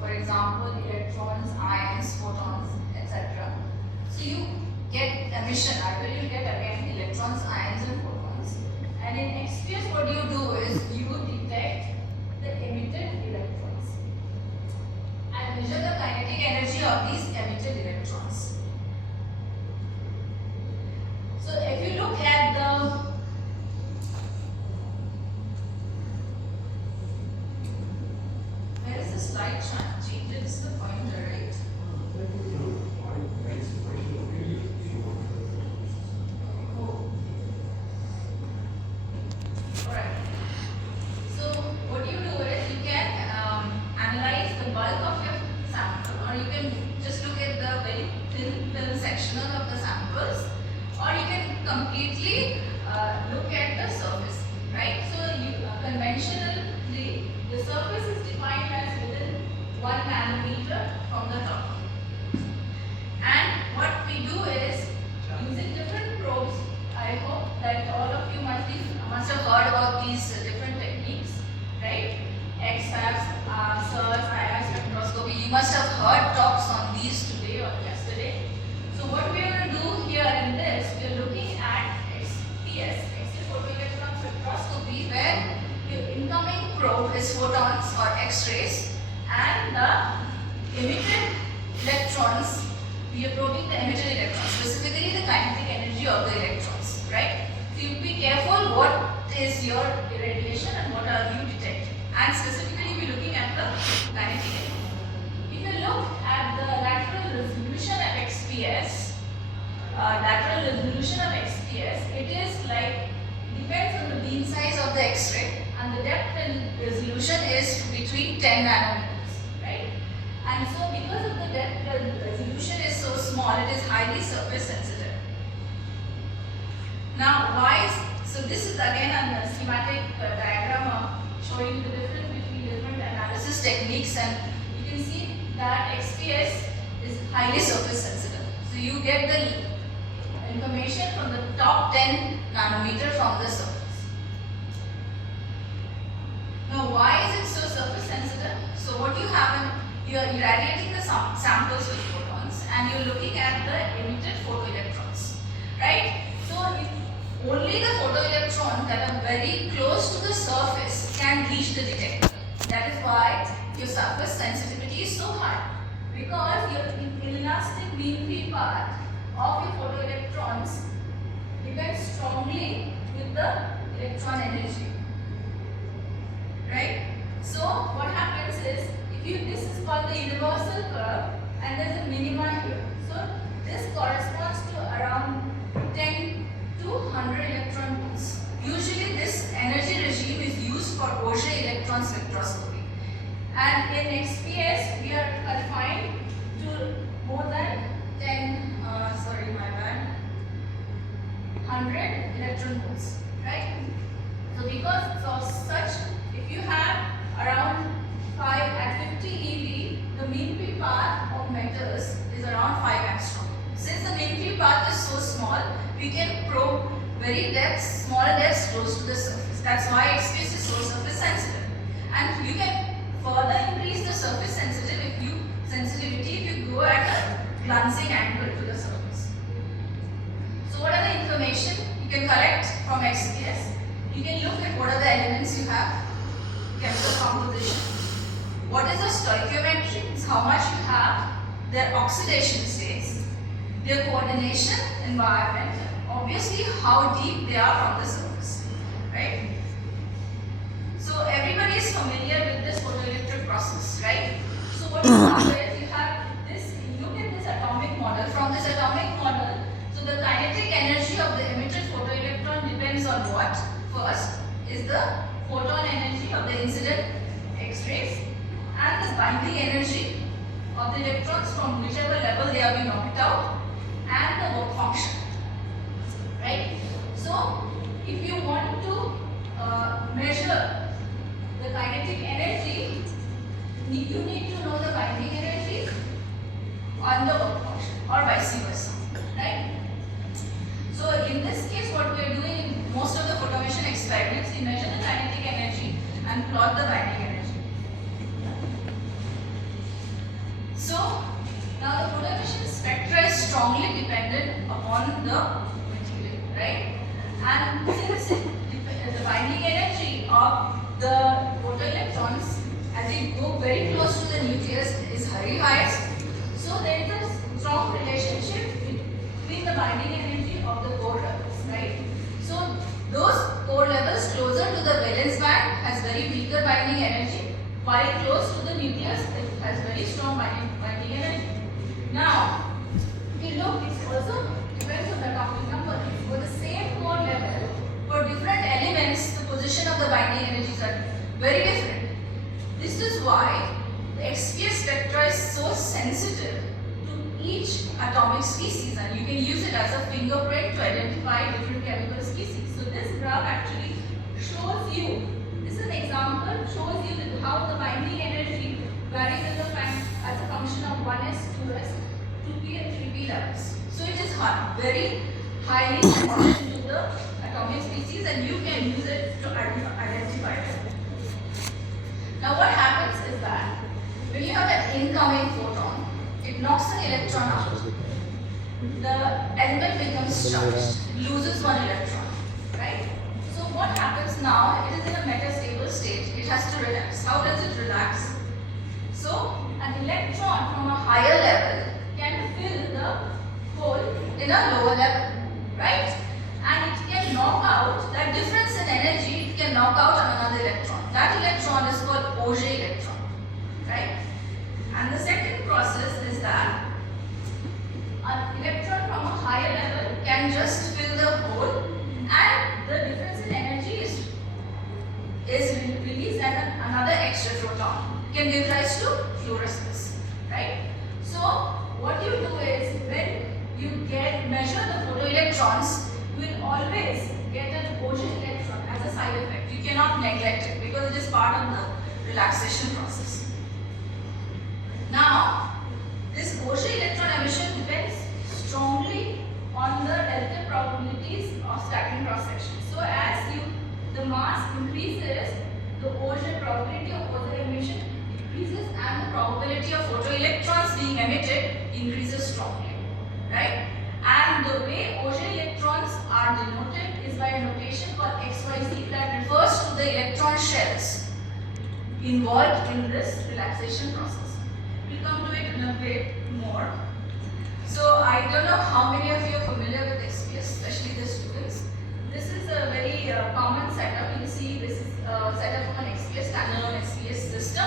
for example, electrons, ions, photons, etc. So you get emission, either you get again electrons, ions and photons. And in XPS what you do is you detect the emitted electrons and measure the kinetic energy of these emitted electrons. So if you look at the slide change, this is the pointer, right? Oh. Alright. So what you do is you can analyze the bulk of your sample, or you can just look at the very thin film sectional of the samples, or you can completely look at the surface, right? So you conventionally the surface is defined as 1 nanometer from the top. And what we do is, using different probes, I hope that all of you must have heard about these different techniques, right? XPS, search, IR spectroscopy. You must have heard talks on these today or yesterday. So what we are going to do here in this, we are looking at XPS, X-ray photoelectron spectroscopy, where your incoming probe is photons or X-rays, and the emitted electrons, we are probing the emitted electrons, specifically the kinetic energy of the electrons, right? So you be careful what is your irradiation and what are you detecting, and specifically we are looking at the kinetic energy. If you look at the lateral resolution of XPS, it is like, depends on the beam size of the X-ray, and the depth and resolution is between 10 nanometers. Right? And so because of the depth, the resolution is so small, it is highly surface sensitive. Now so this is again a schematic diagram showing the difference between different analysis techniques, and you can see that XPS is highly surface sensitive. So you get the information from the top 10 nanometer from the surface. Now why is it so surface sensitive? So what you have, you are irradiating the samples with photons, and you are looking at the emitted photoelectrons, right? So only the photoelectrons that are very close to the surface can reach the detector. That is why your surface sensitivity is so high, because your inelastic beam field path of your photoelectrons depends strongly with the electron energy. Right? So what happens is, this is called the universal curve, and there is a minima here. So this corresponds to around 10 to 100 electron volts. Usually this energy regime is used for Auger electron spectroscopy. And in XPS we are confined to more than 100 electron volts. Right? So because of such, if you have around 5 at 50 eV, the mean field path of metals is around 5 angstrom. Since the mean field path is so small, we can probe small depths close to the surface. That's why XPS is so surface sensitive. And you can further increase the surface sensitivity if you go at a glancing angle to the surface. So what are the information you can collect from XPS? You can look at what are the elements you have, chemical composition, what is the stoichiometry, means how much you have, their oxidation states, their coordination environment, obviously how deep they are from the surface, right? So everybody is familiar with this photoelectric process, right? So what you have is, you have this, look at this atomic model. From this atomic model, so the kinetic energy of the emitted photoelectron depends on what? First, is the photon energy of the incident X-rays and the binding energy of the electrons from whichever level they have been knocked out and the work function. Right? So, if you want to measure the kinetic energy, you need to know the binding energy on the work function or vice versa. Right? So, in this case, what we are doing in most of the photoemission experiments, we measure the kinetic energy and plot the binding energy. So, now the photoemission spectra is strongly dependent upon the material, right? And since the binding energy of the photoelectrons as it go very close to the nucleus is very high, so there is a strong relationship between the binding energy of the core levels, right? So those core levels closer to the valence band has very weaker binding energy, while close to the nucleus it has very strong binding energy. Now, if you look, it also depends on the atomic number. For the same core level, for different elements, the position of the binding energies are very different. This is why the XPS spectra is so sensitive to each atomic species, and you can use it as a fingerprint to identify different chemical species. So this graph actually shows you, this is an example, shows you that how the binding energy varies as a function of 1s, 2s, 2p and 3p levels. So it is very highly sensitive to the atomic species, and you can use it to identify them. Now what happens is that when you have an incoming photon, it knocks an electron out. The element becomes charged, loses one electron, right? So what happens now, it is in a metastable state, it has to relax. How does it relax? So an electron from a higher level can fill the hole in a lower level, right? And it can knock out, that difference in energy, it can knock out another electron. That electron is called Auger electron, right? And the second process is that an electron from a higher level can just fill the hole, and the difference in energy is released and another extra photon can give rise to fluorescence, right? So what you do is, when you measure the photoelectrons, you will always get an Auger electron as a side effect. You cannot neglect it because it is part of the relaxation process. Now, this Auger electron emission depends strongly on the relative probabilities of stacking cross section. So as the mass increases, the Auger probability of Auger emission increases, and the probability of photoelectrons being emitted increases strongly, right? And the way Auger electrons are denoted is by a notation called XYZ that refers to the electron shells involved in this relaxation process. We'll come to it in a bit more. So I don't know how many of you are familiar with XPS, especially the students. This is a very common setup. You see, this is a setup of an XPS, standalone XPS system.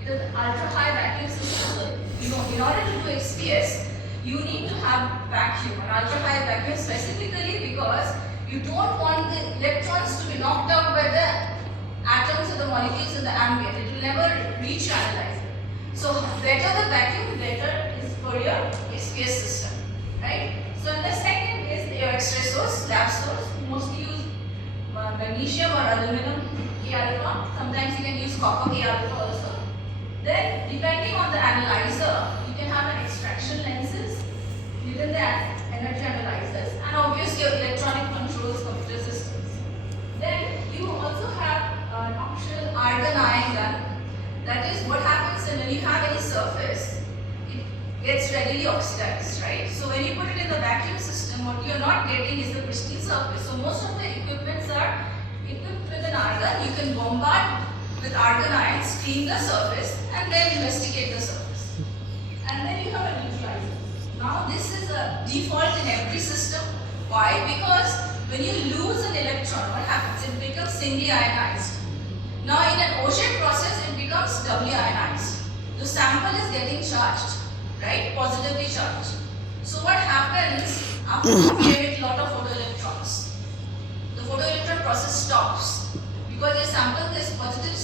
It is an ultra-high vacuum system. So, in order to do XPS, you need to have vacuum, an ultra-high vacuum, specifically because you don't want the electrons to be knocked out by the atoms or the molecules in the ambient. It will never reach your analyzer. So better the vacuum, better is for your XPS system, right? So the second is your X-ray source, lab source. You mostly use magnesium or aluminum K alpha. Sometimes you can use copper K alpha also. Then depending on the analyzer, you can have an extraction lenses within the energy analyzers, and obviously your electronic controls computer systems. Then you also have an optional argon ion gun. That is what happens when you have any surface, it gets readily oxidized, right? So when you put it in the vacuum system, what you are not getting is the pristine surface. So most of the equipments are equipped with an argon. You can bombard with argon ions, clean the surface, and then investigate the surface. And then you have a neutralizer. Now this is a default in every system. Why? Because when you lose an electron, what happens? It becomes singly ionized. Now in an Auger process, it becomes doubly ionized. The sample is getting charged, right? Positively charged. So what happens after you emit a lot of photoelectrons? The photoelectron process stops.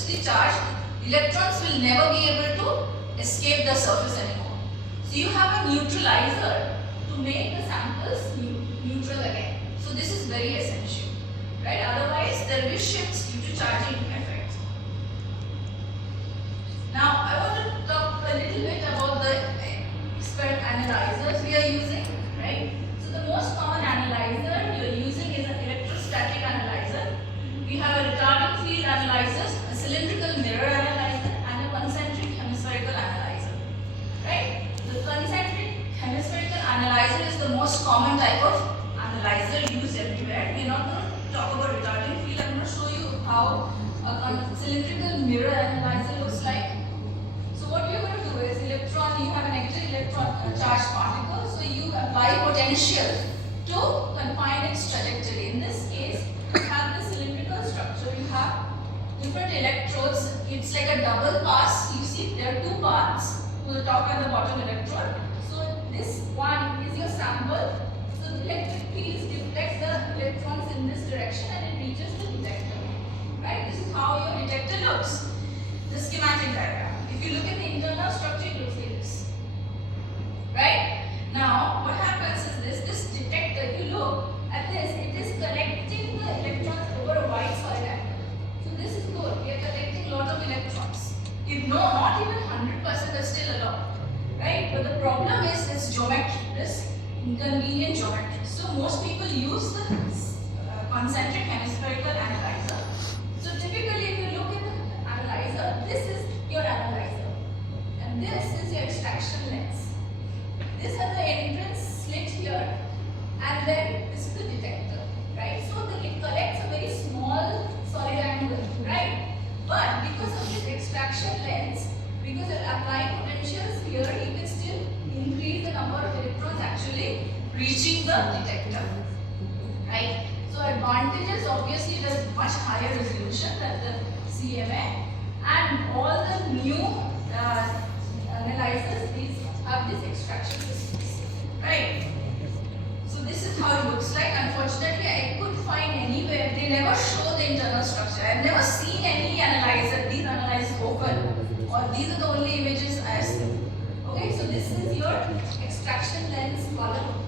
superficially charged, electrons will never be able to escape the surface anymore. So you have a neutralizer to make the samples neutral again. So this is very essential, right? Otherwise there will be shifts due to charging effect. Now I want to talk a little bit about the expert analyzers we are using, right? So the most common analyzer you are using is an electrostatic analyzer. We have a retarding field analyzer, a cylindrical mirror analyzer, and a concentric hemispherical analyzer, right? The concentric hemispherical analyzer is the most common type of analyzer used everywhere. We are not going to talk about retarding field. I am going to show you how a cylindrical mirror analyzer looks like. So what you are going to do is electron, you have an negative electron charged particle, so you apply potential to confine its trajectory. In this case, you have the cylindrical structure, you have different electrodes, it's like a double pass. You see there are two paths to the top and the bottom electrode. So this one is your sample. So the electric fields deflect the electrons in this direction and it reaches the detector. Right? This is how your detector looks. The schematic diagram. If you look at the internal structure, it looks like this. Right? Now, what happens is this detector, if you look at this, it is collecting the electrons over a white solid atom. So this is good. We are collecting a lot of electrons. If no, not even 100% is still a lot. Right? But the problem is this geometry, this inconvenient geometry. So most people use the concentric hemispherical analyzer. So typically if you look at the analyzer, this is your analyzer. And this is your extraction lens. This has the entrance slit here. And then this is the detector. Right? So it collects a very small solid angle. Right? But because of this extraction lens, because of applying potentials here, you can still increase the number of electrons actually reaching the detector. Right? So advantages, obviously it has much higher resolution than the CMA, and all the new analyzers these have this extraction systems. Right? So this is how it looks like. Unfortunately, I couldn't find anywhere. They never show the internal structure. I've never seen any analyzer, these analyzers open, or these are the only images I have seen. Okay, so this is your extraction lens column,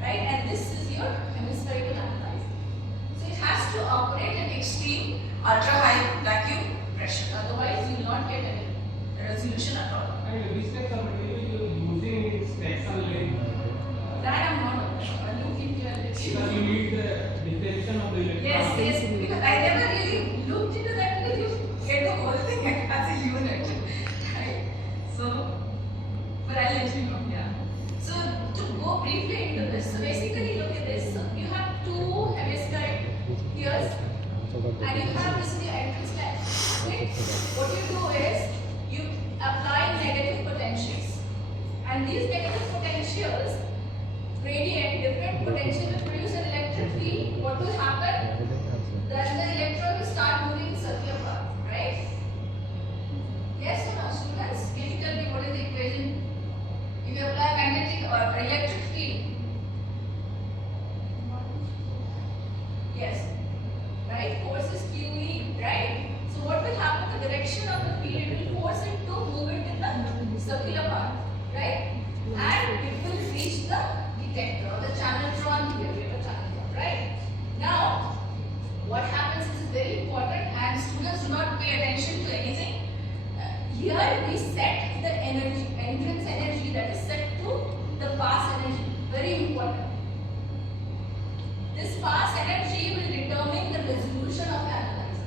right? And this is your hemispherical analyzer. So it has to operate at extreme ultra high vacuum pressure. Otherwise, you will not get any resolution at all. And which type of material you are using spectral lens? That I'm not looking into it. Because you need the deflection of the electron. Yes, because I never really looked into that because you get the whole thing as a unit. Right? So, but I'll let you know, yeah. So, to go briefly into this, so basically look at this. So, you have two hemispheric here, and you have this in your entrance lens. Okay? What you do is, you apply negative potentials. And these negative potentials radiate different potential will produce an electric field. What will happen? Then the electron will start moving in circular path, right? Yes or no, students? Can you tell me what is the equation? If you apply magnetic or electric field, yes, right? Force is QE, right? So what will happen? The direction of the field, it will force it to move it in the circular path, right? And it will reach the detector, the channeltron here, we have a channeltron, right? Now, what happens is very important, and students do not pay attention to anything. Here we set the energy, entrance energy that is set to the pass energy, very important. This pass energy will determine the resolution of the analyzer,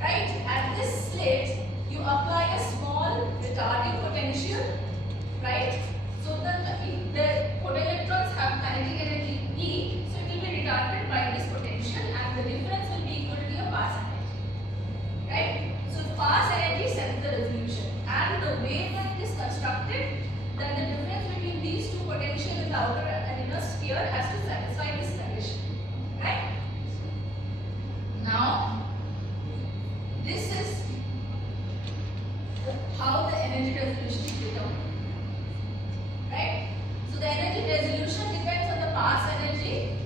right? At this slit, you apply a small retarding potential, right? So that if the photoelectrons have kinetic energy E, so it will be retarded by this potential, and the difference will be equal to your pass energy, right? So pass energy sets the resolution, and the way that it is constructed, then the difference between these two potentials in the outer and inner sphere has to satisfy this condition, right? Now, this is how the energy resolution is determined. Right? So the energy resolution depends on the pass energy.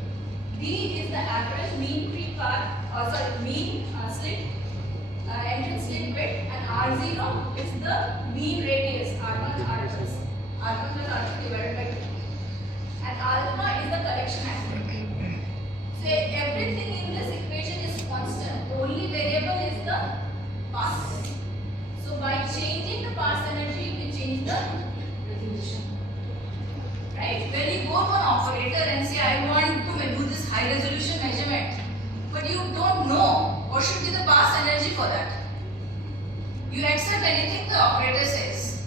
D is the average mean free path, mean slit, entrance slit width, and R0 is the beam radius, R1 plus R2 divided by 2. And alpha is the collection angle. So everything in this equation is constant. The only variable is the pass energy. So by changing the pass energy, you can change the resolution. Right? When you go to an operator and say, I want to do this high resolution measurement, but you don't know what should be the pass energy for that. You accept anything the operator says.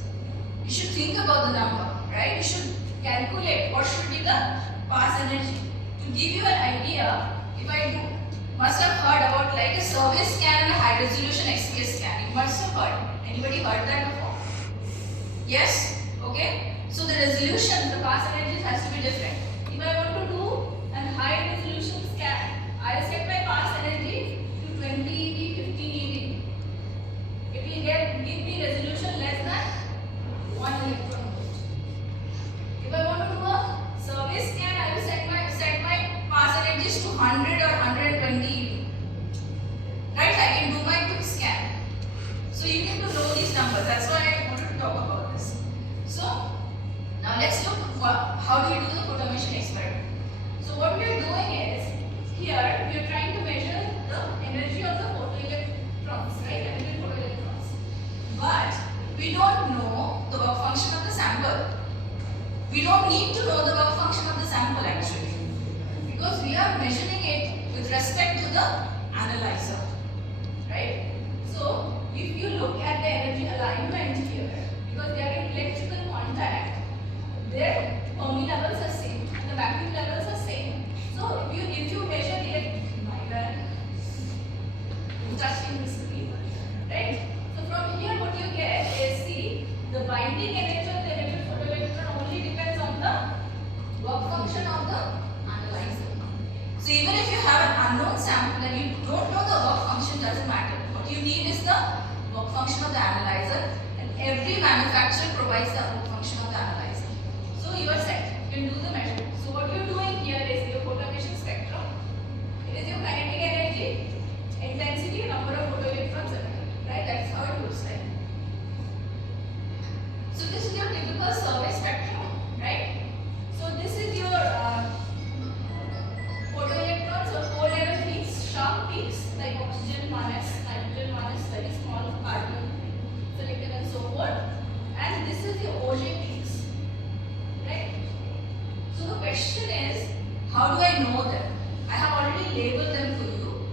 You should think about the number, right? You should calculate what should be the pass energy. To give you an idea, if I must have heard about like a survey scan and a high resolution XPS scan. You must have heard. Anybody heard that before? Yes? Okay. So the resolution, the pass energy has to be different. If I want to do a high resolution scan, I will set my pass energy to 20 eV, 15 eV. It will give me resolution less than 1 electron volt. If I want to do a survey scan, I will set my pass energies to 100 or 120 eV. Right? I can do my quick scan. So you need to know these numbers. That's why I wanted to talk about this. So now let's look how do you do the photoemission experiment. So what we are doing is, here we are trying to measure the energy of the photoelectrons, right? Emitted photoelectrons. But we don't know the work function of the sample. We don't need to know the work function of the sample actually, because we are measuring it with respect to the analyzer, right? So if you look at the energy alignment here, because they are in electrical contact, their Fermi levels are same and the vacuum levels are same. So if you measure the touching the screen, right? So from here what you get is, see, the binding energy of the emitted photoelectron only depends on the work function of the analyzer. So even if you have an unknown sample and you don't know the work function, doesn't matter. What you need is the work function of the analyzer, and every manufacturer provides the work function of the analyzer. So you are set. You can do the measurement. So what you are doing here is your photoemission spectrum. It is your kinetic energy, intensity, number of photoelectrons emitted. Right? That's how it looks like. So this is your typical survey spectrum, right? So this is your photoelectrons or four level peaks, sharp peaks like oxygen minus, nitrogen minus, very small carbon, silicon and so forth. And this is your OJ peaks, right? So the question is, how do I know them? I have already labeled them for you.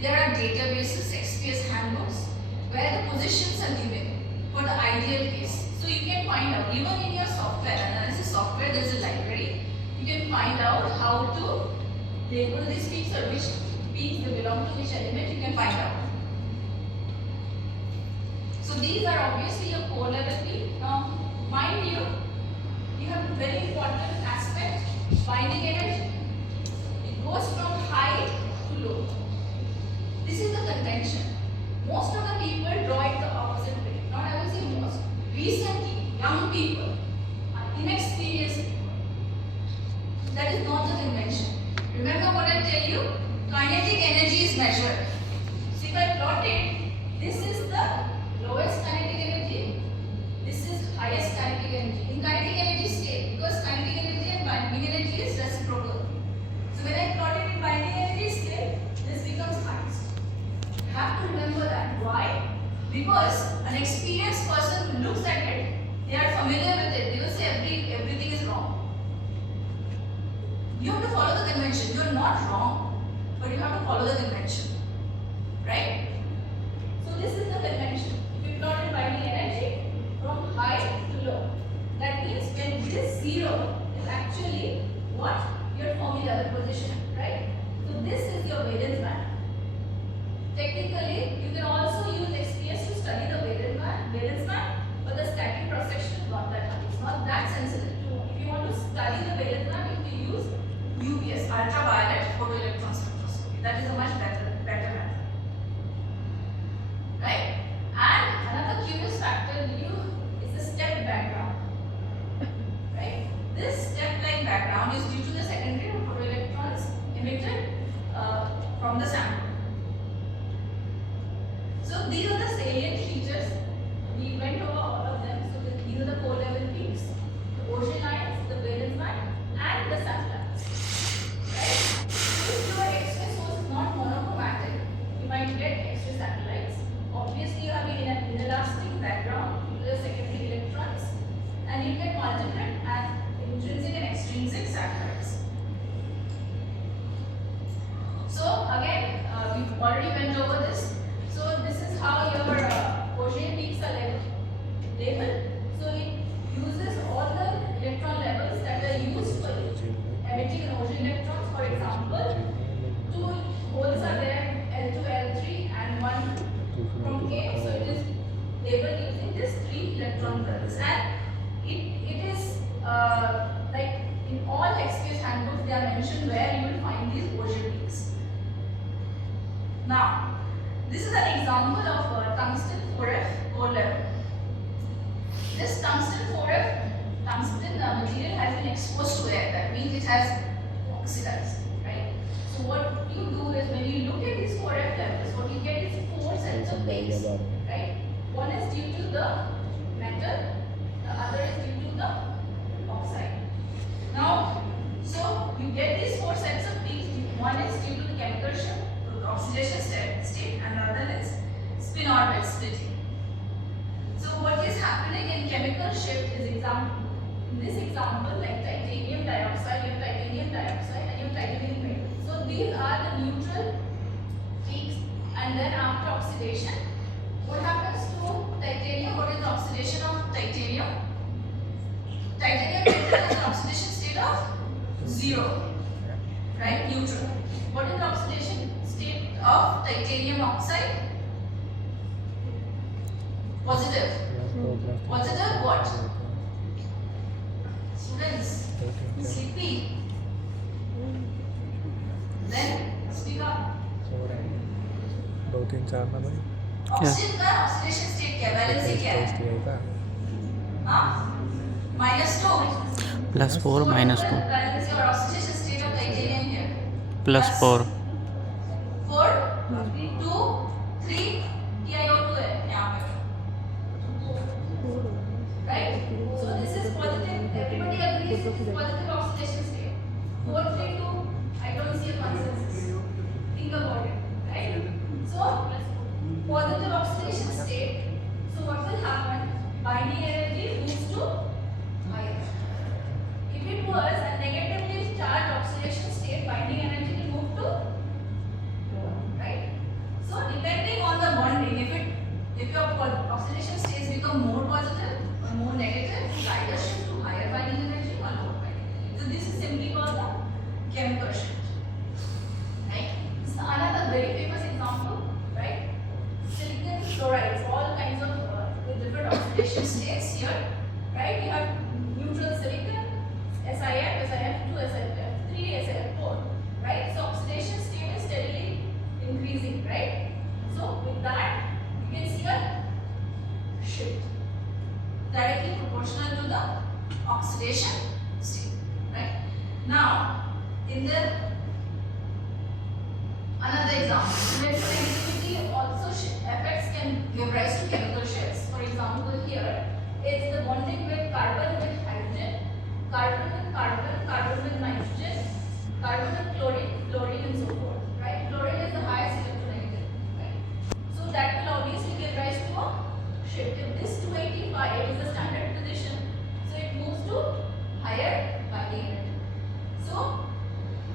There are databases, XPS handbooks, where the positions are given for the ideal case. So you can find out, even in your software, analysis software, there is a library. You can find out how to label these peaks or which peaks they belong to which element, you can find out. So these are obviously your core level peak. Now, mind you, you have a very important aspect, binding energy. It goes from high to low. This is the convention. Most of the people draw it the opposite way. Not I will say most. Recently, young people are inexperienced people. That is not the convention. Remember what I tell you? Kinetic energy is measured. So if I plot it, this is the lowest kinetic energy. This is highest kinetic energy. In kinetic energy scale, because kinetic energy and binding energy is reciprocal. So when I plot it in binding energy scale, this becomes highest. You have to remember that. Why? Because an experienced person who looks at it, they are familiar with it. They will say everything is wrong. You have to follow the convention. You are not wrong, but you have to follow the convention. Right? So this is the convention. If you plot in binding energy from high to low, that means when this zero is actually what? Your Fermi level position. Right? So this is your valence band. Technically, you can also use XPS to study the valence band, but the static cross section is not that high. It's not that sensitive. If you want to study the valence band, you can use UVS, ultraviolet photoelectron spectroscopy. That is a much better method. Right? And another curious factor is the step background. Right? This step-like background is due to the secondary photoelectrons emitted from the sample. So these are the salient features. We went over all of them. So these are the core level peaks, the ocean lines, the valence band, and the satellites. Right? If your X-ray source is not monochromatic, you might get X-ray satellites. Obviously, you have an inelastic background to the secondary electrons, and you get multiple and intrinsic and extrinsic satellites. So again, we already went over this. So this is how your Auger peaks are labeled. So it uses all the electron levels that are used for emitting an Auger electrons. For example, two holes are there, L2, L3, and one from K. So it is labeled using these 3 electron levels, and it is like in all XPS handbooks they are mentioned where you will find these Auger peaks. Now, this is an example of tungsten 4F core level. This tungsten 4F tungsten material has been exposed to air. That means it has oxidized, right? So what you do is when you look at these 4F levels, what you get is 4 sets of peaks, right? One is due to the metal, the other is due to the oxide. Now, so you get these 4 sets of peaks. One is due to the chemical shift, the oxidation state, and the other is spin orbit splitting. So what is happening in chemical shift is in this example, like titanium dioxide, you have titanium dioxide and you have titanium metal. So these are the neutral peaks, and then after oxidation, what happens to titanium? What is the oxidation of titanium? Titanium metal has an oxidation state of 0, right? Neutral. What is the oxidation state of titanium oxide? Positive. Positive what? Students, CP. Then speak up. 2 3 4 ना भाई oxygen का oxidation state क्या है? Valency क्या है? हाँ? -2. +4 -2 Valencey or oxidation state of titanium here. +4 4 2 3 TiO2 है यहाँ पे. Right? So this is positive. Everybody agrees this is positive oxidation state. 4 3 2. I don't see a consensus. Think about it. Right? So positive oxidation state. So what will happen? Binding energy moves to higher. If it was a negatively charged oxidation state, binding energy will move to lower, right? So depending on the bonding, if your oxidation states become more positive or more negative, it either shift to higher binding energy or lower binding energy. So this is simply called the chemical shift, right? So another very famous example, right? Silicon fluorides, all kinds of with different oxidation states here, right? You have neutral silicon, SiF, SiF2, SiF3, SiF4, right? So oxidation state is steadily increasing, right? So with that, you can see a shift directly proportional to the oxidation state, right? Now, in the another example, electronegativity also effects can give rise to chemical shifts. For example, here it's the bonding with carbon with hydrogen, carbon with carbon, carbon with nitrogen, carbon with chlorine, fluorine, and so forth. Right? Fluorine is the highest electronegative. Right? So that will obviously give rise to a shift. If this 285 is the standard position, so it moves to higher binding energy. So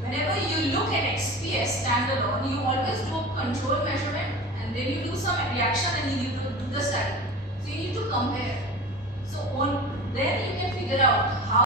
whenever you look at XPS standalone, you always do a control measurement and then you do some reaction and you do the study. So you need to compare. So then you can figure out how